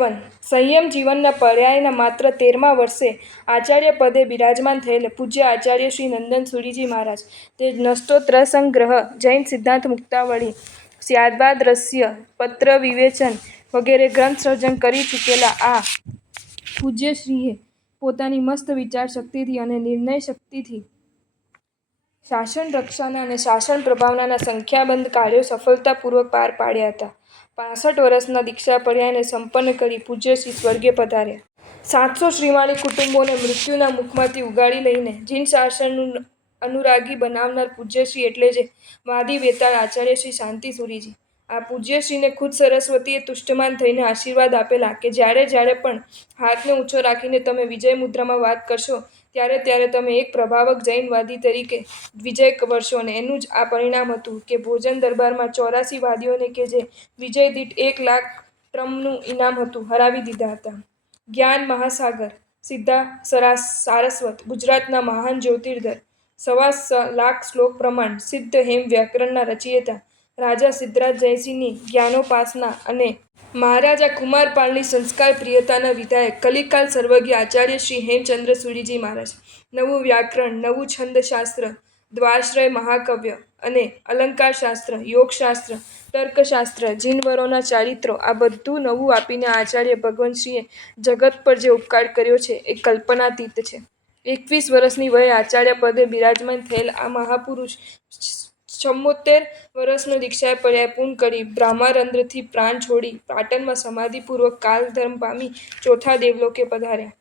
સેવન સંયમ જીવનના પર્યાયના માત્ર 13મા વર્ષે આચાર્ય પદે બિરાજમાન થયેલ પૂજ્ય આચાર્ય શ્રી નંદન સુરીજી મહારાજ તે નષ્ટોત્તરસંગ્રહ, જૈન સિદ્ધાંત મુક્તાવળી, યાદવાદરસ્ય, પત્ર વિવેચન વગેરે ગ્રંથ સર્જન કરી ચૂકેલા આ પૂજ્યશ્રીએ પોતાની મસ્ત વિચાર શક્તિથી અને નિર્ણય શક્તિથી શાસન રક્ષાના અને શાસન પ્રભાવના સંખ્યાબંધ કાર્યો સફળતાપૂર્વક પાર પાડ્યા હતા. 65 વર્ષના દીક્ષા પર્યાયને સંપન્ન કરી પૂજ્યશ્રી સ્વર્ગે પધાર્યા. 700 શ્રીમાળી કુટુંબોને મૃત્યુના મુખમાંથી ઉગારી લઈને જીન શાસનનું અનુરાગી બનાવનાર પૂજ્યશ્રી એટલે જે વાદી વેતાળ આચાર્ય શ્રી શાંતિ સુરીજી. આ પૂજ્યશ્રીને ખુદ સરસ્વતીએ તુષ્ટમાન થઈને આશીર્વાદ આપેલા કે જ્યારે જ્યારે પણ હાથને ઊંચો રાખીને તમે વિજય મુદ્રામાં વાત કરશો ત્યારે ત્યારે તમે એક પ્રભાવક જૈનવાદી તરીકે વિજય વરસો અને એનું જ આ પરિણામ હતું કે ભોજન દરબારમાં 84 વાદીઓને કે જે વિજય દીઠ 1 લાખ ટ્રમનું ઇનામ હતું હરાવી દીધા હતા. જ્ઞાન મહાસાગર સિદ્ધા સારસ્વત ગુજરાતના મહાન જ્યોતિર્ધર 1.25 લાખ શ્લોક પ્રમાણ સિદ્ધ હેમ વ્યાકરણના રચયિતા રાજા સિદ્ધરાજ જયસિંહની જ્ઞાનોપાસના અને મહારાજા કુમારપાલની સંસ્કાર પ્રિયતાના વિધાયક કલિકાલ સર્વજ્ઞ આચાર્ય શ્રી હેમચંદ્ર સુરીજી મહારાજ નવું વ્યાકરણ, નવું છંદશાસ્ત્ર, દ્વાશ્રય મહાકાવ્ય અને અલંકારશાસ્ત્ર, યોગશાસ્ત્ર, તર્કશાસ્ત્ર, જીનવરોના ચારિત્રો આ બધું નવું આપીને આચાર્ય ભગવંતશ્રીએ જગત પર જે ઉપકાર કર્યો છે એ કલ્પનાતીત છે. 21 વર્ષની વયે આચાર્ય પદે બિરાજમાન થયેલ આ મહાપુરુષ 74 વર્ષનો દીક્ષા પર્યાય પૂર્ણ કરી બ્રહ્મારંધ્રથી પ્રાણ છોડી પાટણમાં સમાધિપૂર્વક કાલધર્મ પામી ચોથા દેવલોકે પધાર્યા.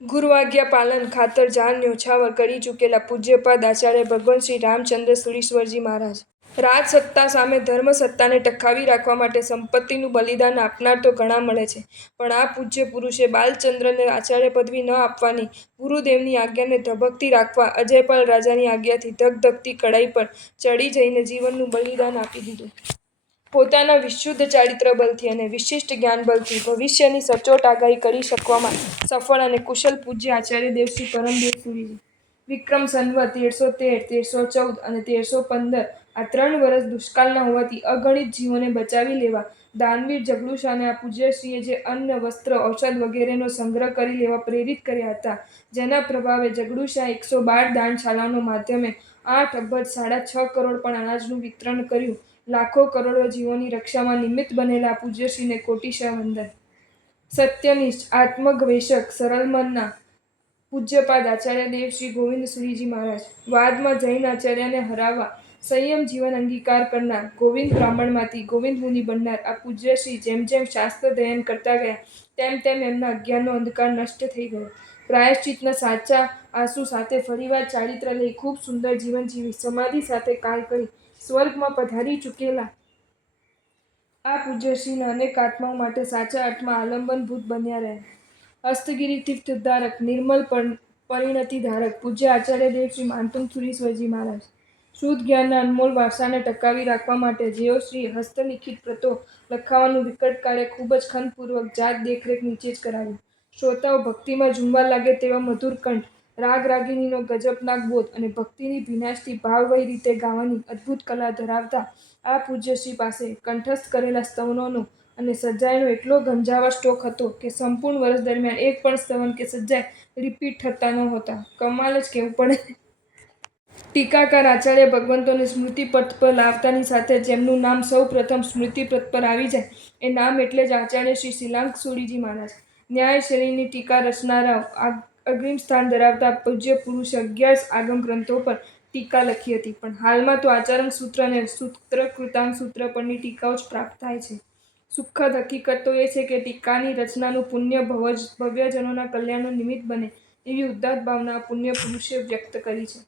ગુરુઆજ્ઞા પાલન ખાતર જાન ન્યોછાવર કરી ચૂકેલા પૂજ્યપાદ આચાર્ય ભગવંત શ્રી રામચંદ્ર સુરીશ્વરજી મહારાજ રાજસત્તા સામે ધર્મસત્તાને ટકાવી રાખવા માટે સંપત્તિનું બલિદાન આપનાર તો ઘણા મળે છે, પણ આ પૂજ્ય પુરુષે બાલચંદ્રને આચાર્ય પદવી ન આપવાની ગુરુદેવની આજ્ઞાને ધબકતી રાખવા અજયપાલ રાજાની આજ્ઞાથી ધગધગતી કડાઈ પર ચડી જઈને જીવનનું બલિદાન આપી દીધું. પોતાના વિશુદ્ધ ચારિત્ર બલથી અને વિશિષ્ટ જ્ઞાન બલથી ભવિષ્યની સચોટ આગાહી કરી શકવામાં સફળ અને કુશલ પૂજ્ય આચાર્ય દેવ શ્રી પરમદેવ સુરીજી. વિક્રમ સંવત 1313, 1314 અને 1315 આ 3 વર્ષ દુષ્કાળના હોવાથી અગણિત જીવોને બચાવી લેવા દાનવીર જગડુશાને આ પૂજ્યશ્રીએ જે અન્ન, વસ્ત્ર, ઔષધ વગેરેનો સંગ્રહ કરી લેવા પ્રેરિત કર્યા હતા, જેના પ્રભાવે જગડુશાએ 112 દાનશાળાઓના માધ્યમે 8 અબજ 6.5 કરોડ પણ અનાજનું વિતરણ કર્યું. લાખો કરોડો જીવોની રક્ષામાં નિમિત્ત બનેલા આ પૂજ્યશ્રીને કોટિશઃ વંદન. સત્યનિષ્ઠ, આત્મગવેષક, સરળ મનના પૂજ્યપાદ આચાર્ય દેવ શ્રી ગોવિંદ સુરીજી મહારાજ વાદમાં જૈન આચાર્યને હરાવવા સંયમ જીવન અંગીકાર કરનાર ગોવિંદ બ્રાહ્મણમાંથી ગોવિંદ મુનિ બનનાર આ પૂજ્યશ્રી જેમ જેમ શાસ્ત્ર અધ્યયન કરતા ગયા તેમ તેમ એમના અજ્ઞાનનો અંધકાર નષ્ટ થઈ ગયો. પ્રાયશ્ચિતના સાચા આંસુ સાથે ફરીવાર ચારિત્ર લઈ ખૂબ સુંદર જીવન જીવી સમાધિ સાથે કાલ કરી સ્વર્ગમાં પધારી ચૂકેલા આ પૂજ્યશ્રીના અનેક આત્માઓ માટે સાચા અર્થમાં આલંબનભૂત બન્યા રહ્યા. હસ્તગીરી તીર્થધારક, નિર્મલ પરિણતિ ધારક પૂજ્ય આચાર્ય દેવ શ્રી માંતુંગ સુરીશ્વરજી મહારાજ શુદ્ધ જ્ઞાનના અનમોલ વારસાને ટકાવી રાખવા માટે જેઓ શ્રી હસ્તલિખિત પ્રતો લખાવાનું વિકટ કાર્ય ખૂબ જ ખંતપૂર્વક જાત દેખરેખ નીચે જ કરાવ્યું. શ્રોતાઓ ભક્તિમાં ઝૂમવા લાગે તેવા મધુર કંઠ, રાગ રાગિણીનો ગજબનાક બોધ અને ભક્તિની ભીનાશથી ભાવવય રીતે ગાવાની અદ્ભુત કલા ધરાવતા આ પૂજ્યશ્રી પાસે કંઠસ્થ કરેલા સ્તવનોનો અને સજ્જાઈનો એટલો ગંજાવર સ્ટોક હતો કે સંપૂર્ણ વર્ષ દરમિયાન એક પણ સ્તવન કે સજ્જાઈ રિપીટ થતા નહોતા. કમાલ જ કહેવું પડે. ટીકાકાર આચાર્ય ભગવંતોને સ્મૃતિપથ પર લાવતાની સાથે જેમનું નામ સૌ પ્રથમ સ્મૃતિપથ પર આવી જાય એ નામ એટલે જ આચાર્ય શ્રી શિલાંગ સુરીજી મહારાજ. ન્યાય શૈલીની ટીકા રચનારાઓ અગ્રીમ સ્થાન ધરાવતા પૂજ્ય પુરુષે 11 આગમ ગ્રંથો પર ટીકા લખી હતી, પણ હાલમાં તો આચાર્ય સૂત્ર અને સૂત્રકૃતાંગ સૂત્ર પરની ટીકાઓ જ પ્રાપ્ત થાય છે. સુખદ હકીકત તો એ છે કે ટીકાની રચનાનું પુણ્ય ભવ્યજનોના કલ્યાણનું નિમિત્ત બને એવી ઉદાત્ત ભાવના આ પુણ્ય પુરુષે વ્યક્ત કરી છે.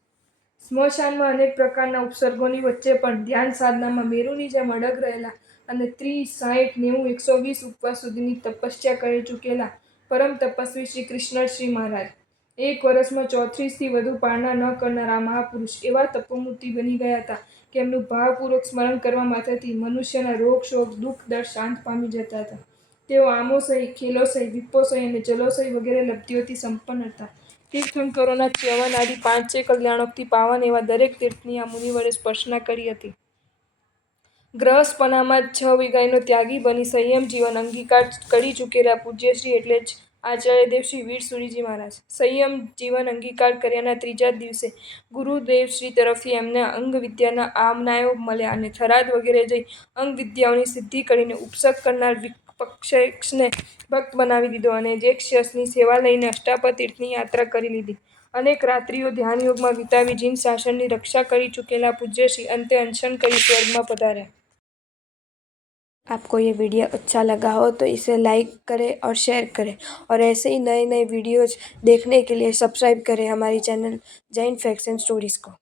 સ્મશાનમાં અનેક પ્રકારના ઉપસર્ગોની વચ્ચે પણ ધ્યાન સાધનામાં મેરુની જેમ અડગ રહેલા અને 30, 60, 90, 120 ઉપવાસ સુધીની તપસ્યા કરી ચૂકેલા પરમ તપસ્વી શ્રી કૃષ્ણશ્રી મહારાજ 1 વર્ષમાં 34થી વધુ પારણા ન કરનાર આ મહાપુરુષ એવા તપોમૂર્તિ બની ગયા હતા કે એમનું ભાવપૂર્વક સ્મરણ કરવા માત્રથી મનુષ્યના રોગ, શોક, દુઃખ, દર્દ શાંત પામી જતા હતા. તેઓ આમોસહી, ખેલોસહી, વિપ્પોસહી અને જલોસહી વગેરે લબ્ધિઓથી સંપન્ન હતા. તીર્થંકરોના ચ્યવન આદિ 5 કલ્યાણોક્તિ પાવન એવા દરેક તીર્થની આ મુનિવરે સ્પર્શના કરી હતી. ગ્રહસ્થપનામાં 6 વીઘાનો ત્યાગી બની સંયમ જીવન અંગીકાર કરી ચૂકેલા પૂજ્યશ્રી એટલે જ આચાર્યદેવ શ્રી વીર સુરીજી મહારાજ. સંયમ જીવન અંગીકાર કર્યાના ત્રીજા દિવસે ગુરુદેવશ્રી તરફથી એમને અંગવિદ્યાના આમનાઓ મળ્યા અને થરાદ વગેરે જઈ અંગવિદ્યાઓની સિદ્ધિ કરીને ઉપસક કરનાર વિપક્ષને ભક્ત બનાવી દીધો અને જેક્ષસની સેવા લઈને અષ્ટાપદ તીર્થની યાત્રા કરી લીધી. અનેક રાત્રિઓ ધ્યાનયોગમાં વિતાવી જીન શાસનની રક્ષા કરી ચૂકેલા પૂજ્યશ્રી અંતે અનશન કરી સ્વર્ગમાં पधारे। आपको ये वीडियो अच्छा लगा हो तो इसे लाइक करें और शेयर करें और ऐसे ही नए नए वीडियोज़ देखने के लिए सब्सक्राइब करें हमारी channel Jain facts and stories को।